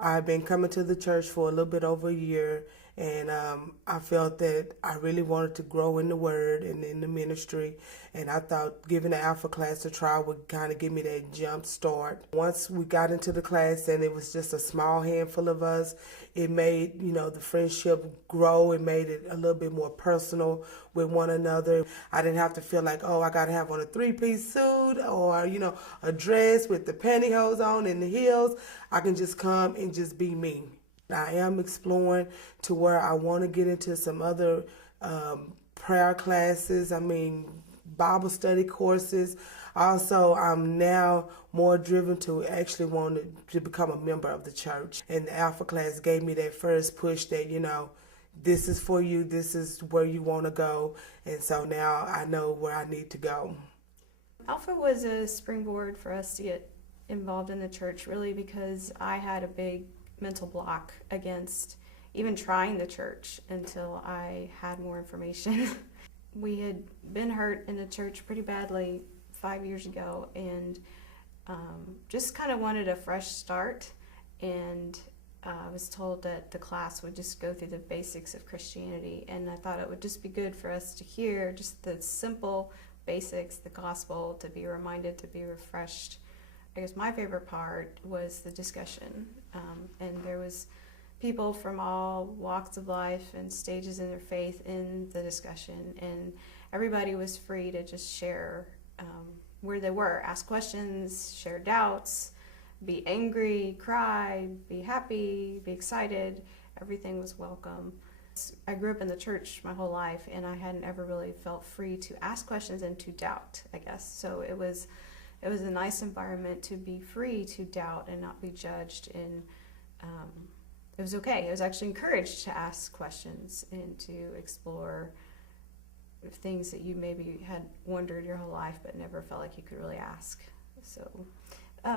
I've been coming to the church for a little bit over a year, and I felt that I really wanted to grow in the Word and in the ministry, and I thought giving the Alpha class a try would kind of give me that jump start. Once we got into the class, and it was just a small handful of us, it made, the friendship grow. It made it a little bit more personal with one another. I didn't have to feel like, oh, I got to have on a three-piece suit or, a dress with the pantyhose on and the heels. I can just come and just be me. I am exploring to where I want to get into some other prayer classes, Bible study courses. Also, I'm now more driven to actually want to become a member of the church. And the Alpha class gave me that first push that, this is for you, this is where you want to go. And so now I know where I need to go. Alpha was a springboard for us to get involved in the church, really, because I had a big mental block against even trying the church until I had more information. We had been hurt in the church pretty badly 5 years ago, and just kind of wanted a fresh start. And I was told that the class would just go through the basics of Christianity, and I thought it would just be good for us to hear just the simple basics, the gospel, to be reminded, to be refreshed. I guess my favorite part was the discussion, and there was people from all walks of life and stages in their faith in the discussion, and everybody was free to just share where they were, ask questions, share doubts, be angry, cry, be happy, be excited. Everything was welcome. I grew up in the church my whole life, and I hadn't ever really felt free to ask questions and to doubt, I guess. So it was a nice environment to be free to doubt and not be judged, and it was okay. I was actually encouraged to ask questions and to explore things that you maybe had wondered your whole life but never felt like you could really ask. So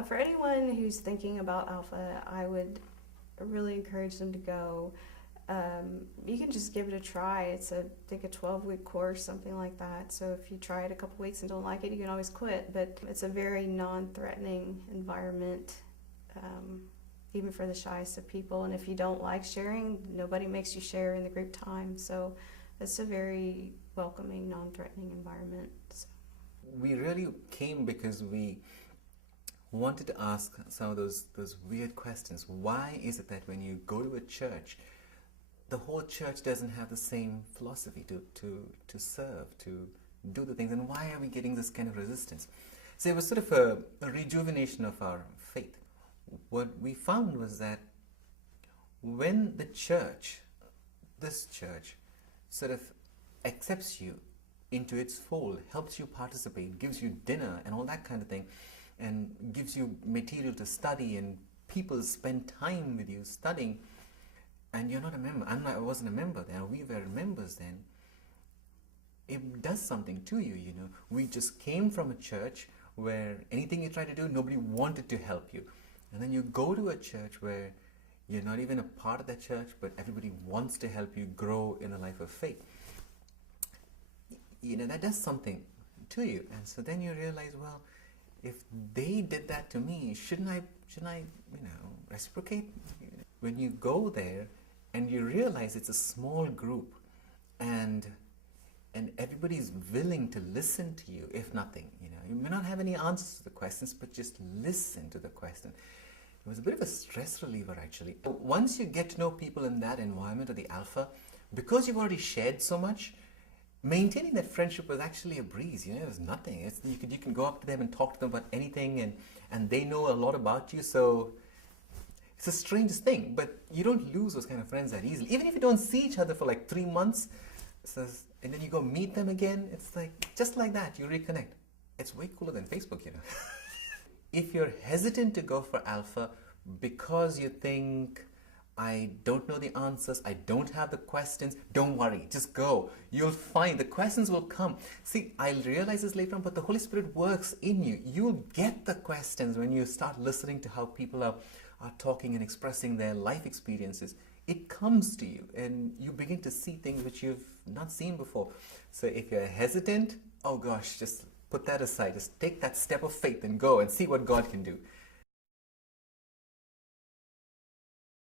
for anyone who's thinking about Alpha, I would really encourage them to go. You can just give it a try. It's I think a 12-week course, something like that. So if you try it a couple weeks and don't like it, you can always quit. But it's a very non-threatening environment, even for the shyest of people. And if you don't like sharing, nobody makes you share in the group time. So it's a very welcoming, non-threatening environment. So. We really came because we wanted to ask some of those weird questions. Why is it that when you go to a church, the whole church doesn't have the same philosophy to serve, to do the things, and why are we getting this kind of resistance? So it was sort of a rejuvenation of our faith. What we found was that when the church, this church, sort of accepts you into its fold, helps you participate, gives you dinner and all that kind of thing, and gives you material to study, and people spend time with you studying, and you're not a member. I wasn't a member then. We were members then. It does something to you, We just came from a church where anything you try to do, nobody wanted to help you. And then you go to a church where you're not even a part of that church, but everybody wants to help you grow in a life of faith. That does something to you. And so then you realize, well, if they did that to me, shouldn't I reciprocate? When you go there and you realize it's a small group, and everybody's willing to listen to you, if nothing, you may not have any answers to the questions, but just listen to the question. It was a bit of a stress reliever, actually. Once you get to know people in that environment of the Alpha, because you've already shared so much, maintaining that friendship was actually a breeze. It was nothing. You can go up to them and talk to them about anything, and they know a lot about you. So it's the strangest thing, but you don't lose those kind of friends that easily. Even if you don't see each other for like 3 months, and then you go meet them again, it's like just like that, you reconnect. It's way cooler than Facebook, If you're hesitant to go for Alpha because you think, I don't know the answers, I don't have the questions, don't worry, just go. You'll find the questions will come. See, I'll realize this later on, but the Holy Spirit works in you. You'll get the questions when you start listening to how people are talking and expressing their life experiences. It comes to you, and you begin to see things which you've not seen before. So if you're hesitant, oh gosh, just put that aside. Just take that step of faith and go and see what God can do.